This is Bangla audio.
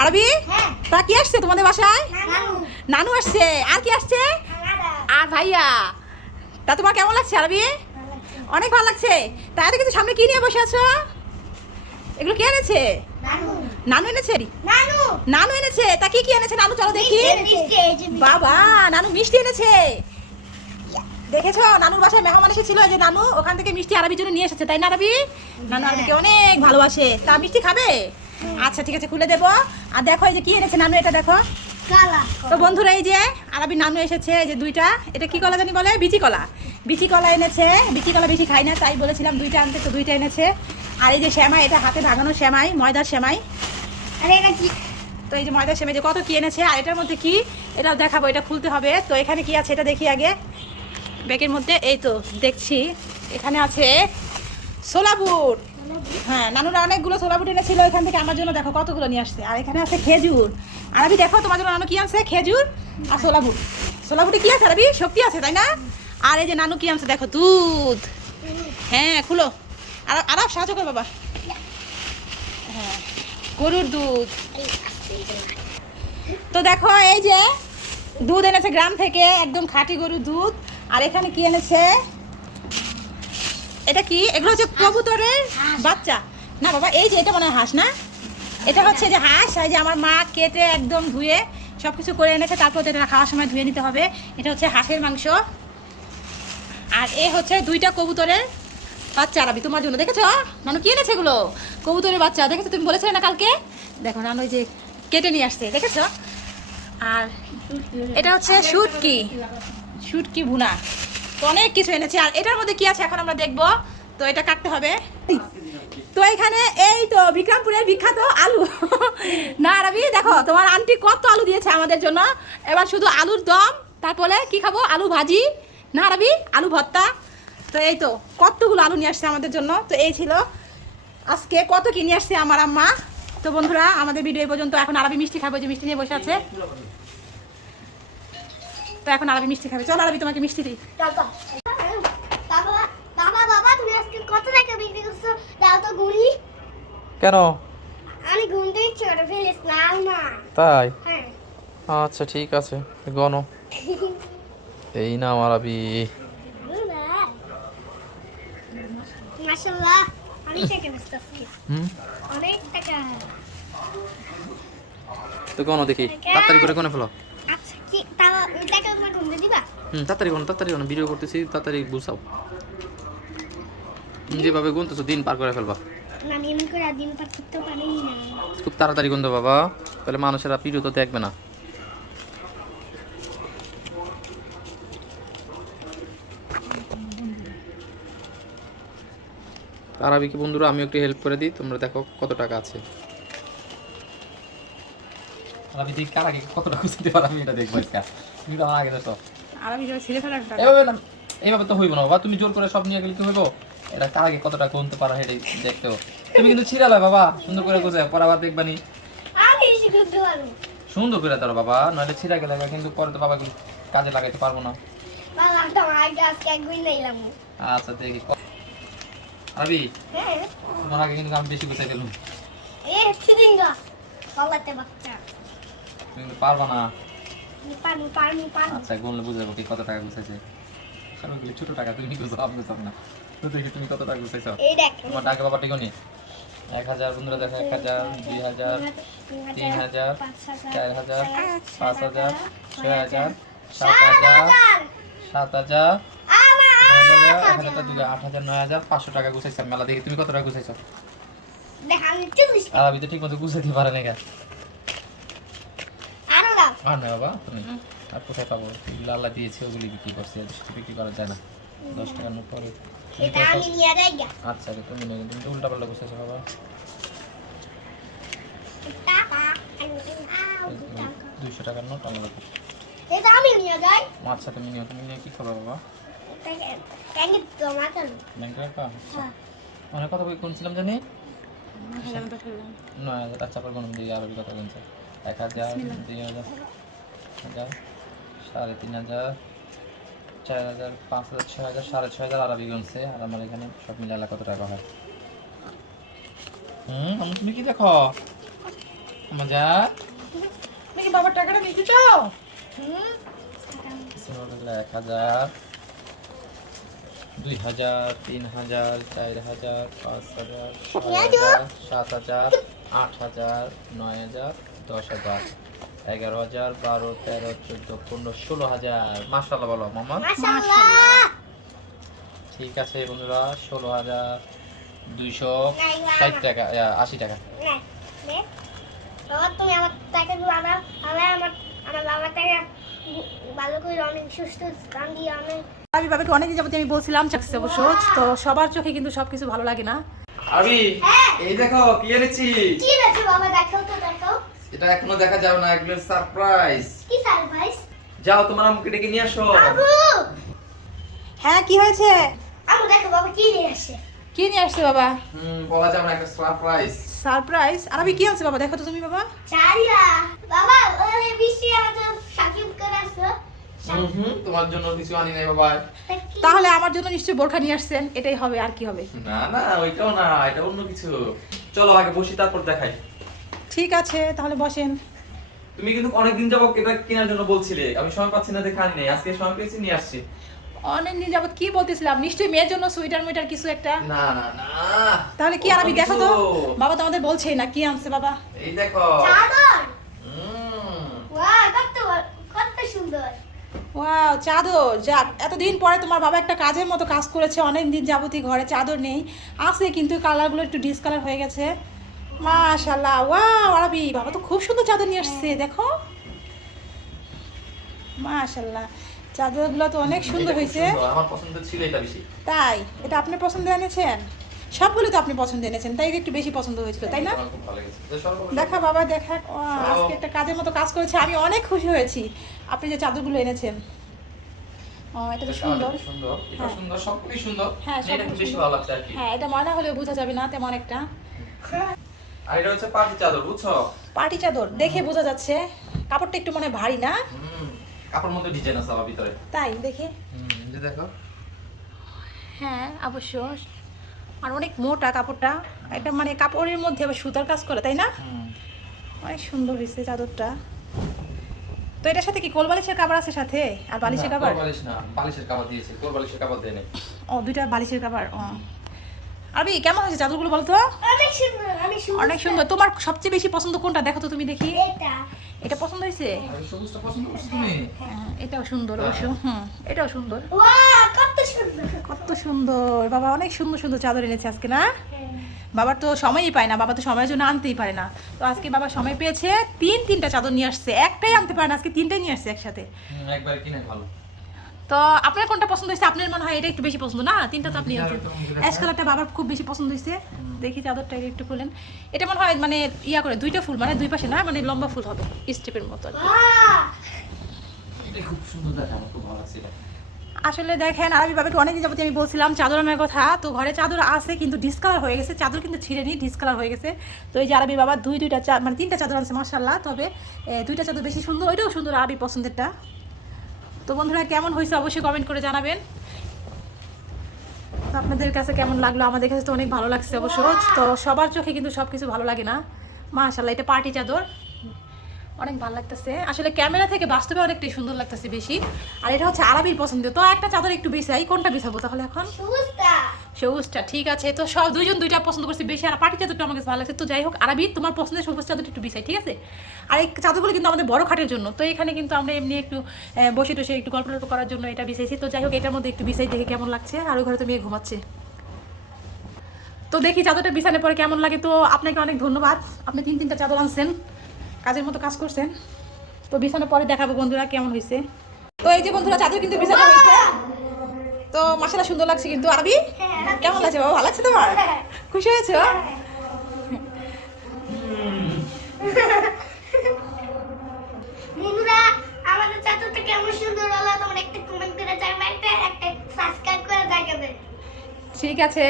আরবি তা কি আসছে তোমাদের বাসায়? নানু আসছে। আর কি আসছে? আর ভাইয়া। তা তোমার কেমন লাগছে আরবি? অনেক ভালো লাগছে। তাই তো কিন্তু সামনে কি নিয়ে বসে আছো? এগুলো কে এনেছে? নানু এনেছে। নানু এনেছে। তা কি কি এনেছে নানু? চলো দেখি। বাবা, নানু মিষ্টি এনেছে। দেখেছো নানুর বাসায় মেহমান এসেছিল, যে নানু ওখান থেকে মিষ্টি আরবির জন্য নিয়ে এসেছে, তাই না আরবি? নানু আরবিকে অনেক ভালোবাসে। তা মিষ্টি খাবে? আচ্ছা ঠিক আছে, খুলে দেবো। আর দেখো এই যে কি এনেছে নানু, এটা দেখো। তো বন্ধুরা, এই যে আরবি নানু এসেছে, এই যে দুইটা, এটা কি কলা জানি বলে, বিচি কলা। বিচি কলা এনেছে। বিচি কলা বেশি খাই না, তাই বলেছিলাম দুইটা আনতে, তো দুইটা এনেছে। আর এই যে সেমাই, এটা হাতে ভাঙানো সেমাই, ময়দার সেমাই। তো এই যে ময়দার সেমাই, যে কত কি এনেছে। আর এটার মধ্যে কি, এটা দেখাবো, এটা খুলতে হবে। তো এখানে কি আছে এটা দেখি আগে ব্যাগের মধ্যে। এই তো দেখছি এখানে আছে ছোলা বুট। হ্যাঁ, নানুরা অনেকগুলো ছোলা বুট এনেছিল এখান থেকে আমার জন্য, দেখো কতগুলো নিয়ে আসছে। আর এখানে আছে খেজুর। আরবি দেখো তোমার জন্য নানু কি আনছে, খেজুর আর ছোলা বুট। ছোলা বুটে কি আছে আরবি? শক্তি আছে, তাই না? আর এই যে নানু কি আনছে দেখো, দুধ। হ্যাঁ খুলো। আর আরব সাহায্য কর বাবা। হ্যাঁ, গরুর দুধ। তো দেখো এই যে দুধ এনেছে গ্রাম থেকে, একদম খাঁটি গরুর দুধ। আর এখানে কি এনেছে, এটা কি? এগুলো হচ্ছে কবুতরের বাচ্চা। না বাবা, এই যে এটা মনে হয় হাঁস, না? এটা হচ্ছে যে হাঁস। এই যে আমার মা কেটে একদম ধুয়ে সব কিছু করে এনেছে, তারপর এটা খাওয়ার সময় ধুয়ে নিতে হবে। এটা হচ্ছে হাঁসের মাংস। আর এ হচ্ছে দুইটা কবুতরের বাচ্চা আরবি তোমার জন্য। দেখেছো নানু কি এনেছে? এগুলো কবুতরের বাচ্চা। দেখেছো, তুমি বলেছিলে না কালকে? দেখো নানু ওই যে কেটে নিয়ে আসছে, দেখেছো? আর এটা হচ্ছে শুটকি, শুটকি ভুনা। তো অনেক কিছু এনেছে। আর এটার মধ্যে কি আছে এখন আমরা দেখবো। তো এটা কাটতে হবে। তো এখানে এই তো বিক্রমপুরের বিখ্যাত আলু। না আরবি, দেখো তোমার আন্টি কত আলু দিয়েছে আমাদের জন্য। এবার শুধু আলুর দম, তারপরে কি খাবো, আলু ভাজি। না আরবি, আলু ভর্তা। তো এই তো কতগুলো আলু নিয়ে আসছে আমাদের জন্য। তো এই ছিল আজকে কত কি নিয়ে আসছে আমার আম্মা। তো বন্ধুরা, আমাদের ভিডিও এই পর্যন্ত। এখন আরবি মিষ্টি খাবো, যে মিষ্টি নিয়ে বসে আছে। তো এখন আরবি মিষ্টি খাবে। চলো আরবি, তোমাকে মিষ্টি দিই। কেন? আমি ঘুমতে ইচ্ছে করে ফেলিস না। তাই? হ্যাঁ। আচ্ছা ঠিক আছে, গণ। এই না আরবি। মাশাআল্লাহ, অনেক টাকা বেচতেছি। হুম, অনেক টাকা। তো গণ দেখি, তাড়াতাড়ি করে গনে ফেলো। আচ্ছা কি তাও ওই টাকা তোমার ঘুমতে দিবা? তাড়াতাড়ি গণ, তাড়াতাড়ি গণ, ভিডিও করতেছি, তাড়াতাড়ি বুঝাও। যেভাবে গুনতেছো দিন পার করে ফেলবা। না আমি এমন করে দিন পার করতে পারি না। খুব তাড়াতাড়ি গুনতে বাবা, তাহলে মানুষেরা ভিডিও তো দেখবে না। আরবিকে বন্ধুরা আমি একটু হেল্প করে দিই, তোমরা দেখো কত টাকা আছে। আরবি দিক কার আগে কত টাকা দিতে পারো আমি এটা দেখবো। আজকে তুমি তো আমার আগে দেখো। আরবি যাবে ছিঁড়ে ফেলার টাকা। এইভাবে না, এইভাবে তো হইব না বাবা, তুমি জোর করে সব নিয়ে গেলে কি হইব? এটা কার আগে কত টাকা গুনতে পারো সেটাই দেখতে হবে। তুমি কিন্তু ছিড়ালে বাবা, সুন্দর করে গুছায় পরে আবার দেখবানি। আমি এসে ঘুরতে পারবো। সুন্দর করে ধরো বাবা, নইলে ছিড়া গেলে কিন্তু পরে তো বাবা কাজে লাগাইতে পারবো না। বাবা তোমার আজকে এক গুণ নিলাম। আচ্ছা দেখি আরবি, হ্যাঁ তোমার আগে কিন্তু আমি বেশি গুছাই ফেলুম। এ ছিদিঙ্গা বলতে বাচ্চা। তুমি কিন্তু পারবা না। পারমু। আচ্ছা গুনলে বুঝাবো কি কত টাকা গুছাইছে। সবগুলি ছোট টাকা, তুমি গুছাও আমি গুছাব না। তো দেখি তুমি কত টাকা গুছাইছো। এই দেখ তোমার টাকা বাবা টিকো নি। 1000 বন্ধুরা দেখো, 1000, 2000, 3000, 4000, 5000, 6000, 7000, 7000, 1000, 9000, 500 টাকা গুছাইছো মেলা। দেখি তুমি কত টাকা গুছাইছো। দেখ আমি 40 আর আমি তো ঠিক মতো গুছাইতে পারে না। আরো দাও। আর না বাবা তুমি আর কোথায় পাবো? এগুলো আল্লাহ দিয়েছে, ওগুলি বিক্রি করছে, বিক্রি করা যায় না। 10 টাকার নোট পরে। এটা আমি নিয়ে যাই গা। আচ্ছা তুমি নেই, তুমি উল্টা পাল্টা গুছাইছো বাবা। টাকা 200 টাকার নোট আমার। এটা আমি নিয়ে যাই। আচ্ছা তুমি নিয়ে কি করবে বাবা? কেন তোমার কেন? ব্যাংকে রাখবা? অনেক কথা বই কোনছিলাম জানি? 9000। আচ্ছা পর কোন দিকে আরবি কথা বলছে। 1000, 2000, 1000, 3500, 4000, 5000, 6000, 6500 আরবি গুনছে। আর আমার এখানে সব মিলালে কত টাকা হয়? আমি তুমি কি দেখো? মজা দেখি বাবার টাকাটা নিতে চাও? হুম, 1000 2000 3000 4000 5000 6000 7000 8000 9000 10000 11000 12 13 14 15 16000 মাশাআল্লাহ বলো মামা। মাশাআল্লাহ। ঠিক আছে বন্ধুরা 16260 টাকা 80 টাকা। নে, নে। বাবা তুমি আমার টাকা দিও, আমার বাবার টাকা ভালো করে অনেক সুস্থ দাম দিয়ে আমি আমি বাবাকে অনেকদিন যাবত আমি বলছিলাম চাকরি অবশ্য, তো সবার চোখে কিন্তু সবকিছু ভালো লাগে না। আবি হ্যাঁ। এই দেখো কি এনেছি। কি আছে বাবা, দেখাও তো দেখাও। এটা এখনো দেখা যাবে না, এগুলো সারপ্রাইজ। কি সারপ্রাইজ? যাও তোমার আম্মুকে ডেকে নিয়ে আসো। আবু, হ্যাঁ কি হয়েছে? আবু দেখো বাবা কি নিয়ে আসে। কি নিয়ে আসছে বাবা? বলা যাবে না, একটা সারপ্রাইজ। সারপ্রাইজ? আর আমি কি আনছে বাবা, দেখো তো তুমি বাবা। চারিয়া বাবা ওরে বেশি আমাদের সাকিব করে আসো। তোমার জন্য কিছু আনি নাই বাবা। তাহলে আমার জন্য নিশ্চয়ই বোরখা নিয়ে আসছেন, এটাই হবে আর কি হবে। না না ওইটাও না, এটা অন্য কিছু। চলো আগে বসি তারপর দেখাই। ঠিক আছে তাহলে বসেন। তুমি কিন্তু অনেকদিন যাবো এটা কেনার জন্য বলছিলে, আমি সময় পাচ্ছি না দেখে আনি নাই, আজকে সময় পেয়েছি নিয়ে আসছি। অনেকদিন যাবত কি বলতেছিলাম, নিশ্চয়ই মেয়ের জন্য সুইটার মুইটার কিছু একটা। না না না তাহলে কি আর আমি দেখো তো, কিছু। বাবা তো আমাদের বলছেই না কি আনছে বাবা। এই দেখো। চাদর। হুম। ওয়াও কত সুন্দর। ওয়াও চাদর, যাক এতদিন পরে তোমার বাবা একটা কাজের মতো কাজ করেছে। অনেক দিন যাবতীয় ঘরে চাদর নেই, আছে কিন্তু কালারগুলো একটু ডিসকালার হয়ে গেছে। মাশাআল্লাহ, ওয়াও আরবি বাবা তো খুব সুন্দর চাদর নিয়ে আসছে, দেখো মাশাআল্লাহ চাদরগুলো তো অনেক সুন্দর এটা খুব হয়েছে। সুন্দর, আমার পছন্দ ছিল এটা বেশি। তাই এটা আপনি পছন্দ এনেছেন? সবগুলো তো আপনি পছন্দ এনেছেন, তাই একটু বেশি পছন্দ হয়েছিল তাই না? আমার খুব ভালো লেগেছে। তো সরো, দেখা বাবা দেখা, আজকে একটা কাজের মতো কাজ করেছে, আমি অনেক খুশি হয়েছি আপনি যে চাদরগুলো এনেছেন। এটা তো সুন্দর। সুন্দর, এটা হ্যাঁ। সুন্দর, সবগুলোই সুন্দর। হ্যাঁ, এটা সবগুলো খুব বেশি সুন্দর। ভালো লাগছে আর কি। হ্যাঁ এটা ময়লা হলেও বোঝা যাবে না তেমন একটা। আর এটা হচ্ছে পার্টি চাদর, বুঝছো? পার্টি চাদর দেখে বোঝা যাচ্ছে, কাপড়টা একটু মনে হয় ভারী না? কাপড় মধ্যে ডিজাইন আছে আবার ভিতরে। তাই দেখে। এই যে দেখো। হ্যাঁ অবশ্য, আর অনেক মোটা কাপড়টা, এটা মানে কাপড়ের মধ্যে আবার সুতার কাজ করে তাই না? অনেক সুন্দর হয়েছে চাদরটা। তো এটার সাথে কি কোল বালিশের কাপড় আছে সাথে, আর বালিশের না, কাপড়? কোল বালিশ না, বালিশের কাপড় দিয়েছে, কোল বালিশের কাপড় দেয় নাই। ও দুইটা বালিশের কাপড়। আরবি কেমন হয়েছে চাদরগুলো বলো তো? অনেক সুন্দর, অনেক সুন্দর। অনেক সুন্দর। তোমার সবচেয়ে বেশি পছন্দ কোনটা দেখো তো তুমি দেখি। এটা এটা পছন্দ হয়েছে? আর সবুজটা পছন্দ করছো তুমি? হ্যাঁ, এটাও সুন্দর অবশ্য। এটাও সুন্দর। ওয়াও কত সুন্দর। কত সুন্দর, বাবা অনেক সুন্দর সুন্দর চাদর এনেছে আজকে না? বাবার তো সময়ই পায় না, বাবা তো সময়ের জন্য আনতেই পারে না, তো আজকে বাবা সময় পেয়েছে, তিনটা চাদর নিয়ে আসছে, একটাই আনতে পারে না, আজকে তিনটাই নিয়ে আসছে একসাথে। একবার কিনে ভালো। তো আপনার কোনটা পছন্দ হয়েছে? আপনার মনে হয় এটা একটু বেশি পছন্দ না? তিনটা তো আপনি আনছেন। অ্যাশ কালারটা বাবার খুব বেশি পছন্দ হয়েছে। দেখি চাদরটা একটু খুলেন। এটা মনে হয় মানে ইয়া করে দুইটা ফুল, মানে দুই পাশে না, মানে লম্বা ফুল হবে স্টেপের মতো আর কি। ওয়াও এটা খুব সুন্দর দেখে, আমার খুব ভালো লাগছে এটা। আসলে দেখেন আরবি বাবাকে অনেকদিন যাবতীয় আমি বলছিলাম চাদর আনার কথা, তো ঘরে চাদর আছে কিন্তু ডিসকালার হয়ে গেছে, চাদর কিন্তু ছিঁড়ে নিয়ে ডিসকালার হয়ে গেছে। তো এই যে আরবি বাবা দুইটা মানে তিনটা চাদর আনছে মাশাআল্লাহ, তবে দুইটা চাদর বেশি সুন্দর, ওইটাও সুন্দর আরবি পছন্দেরটা। তো বন্ধুরা কেমন হয়েছে অবশ্যই কমেন্ট করে জানাবেন। তো আপনাদের কাছে কেমন লাগলো? আমাদের কাছে তো অনেক ভালো লাগছে অবশ্য। তো সবার চোখে কিন্তু সব কিছু ভালো লাগে না। মাশাআল্লাহ এটা পার্টি চাদর, অনেক ভালো লাগতেছে আসলে, ক্যামেরা থেকে বাস্তবে অনেকটাই সুন্দর লাগতেছে বেশি। আর এটা হচ্ছে আরবির পছন্দ, তো একটা চাদর একটু বেশাই, কোনটা বেছাবো তাহলে এখন? সুস্তা। সবুজটা ঠিক আছে। তো সব দুইজন দুইটা পছন্দ করছি বেশি, আর পার্টি চাদরটা আমার কাছে ভালো লাগছে। তো যাই হোক আরবি তোমার পছন্দের সবুজ চাদরটা একটু বেশাই, ঠিক আছে? আর এই চাদরগুলো কিন্তু আমাদের বড় খাটের জন্য, তো এখানে কিন্তু আমরা এমনি একটু বসে টসে একটু গল্প টল্প করার জন্য এটা বিছাইছি। তো যাই হোক এটার মধ্যে একটু বিছাই দেখে কেমন লাগছে, আর ওই ঘরে তো মেয়ে ঘুমাচ্ছে। তো দেখি চাদরটা বিছানোর পরে কেমন লাগে। তো আপনাকে অনেক ধন্যবাদ, আপনি তিনটা চাদর আনছেন, কাজের মতো কাজ করছেন। তো বিছানোর পরে দেখাবো বন্ধুরা কেমন হয়েছে। তো এই যে বন্ধুরা চাদর কিন্তু বিছানো হয়েছে, তো মাশাআল্লাহ সুন্দর লাগছে কিন্তু। আরবি কেমন লাগছে বাবা, ভালো লাগছে তোমার? খুশি হয়েছো? বন্ধুরা আমাদের চাদরটা কেমন সুন্দর হলো তোমরা একটু কমেন্ট করে জানাবে, একটা সাবস্ক্রাইব করে দেখাবে। ঠিক আছে।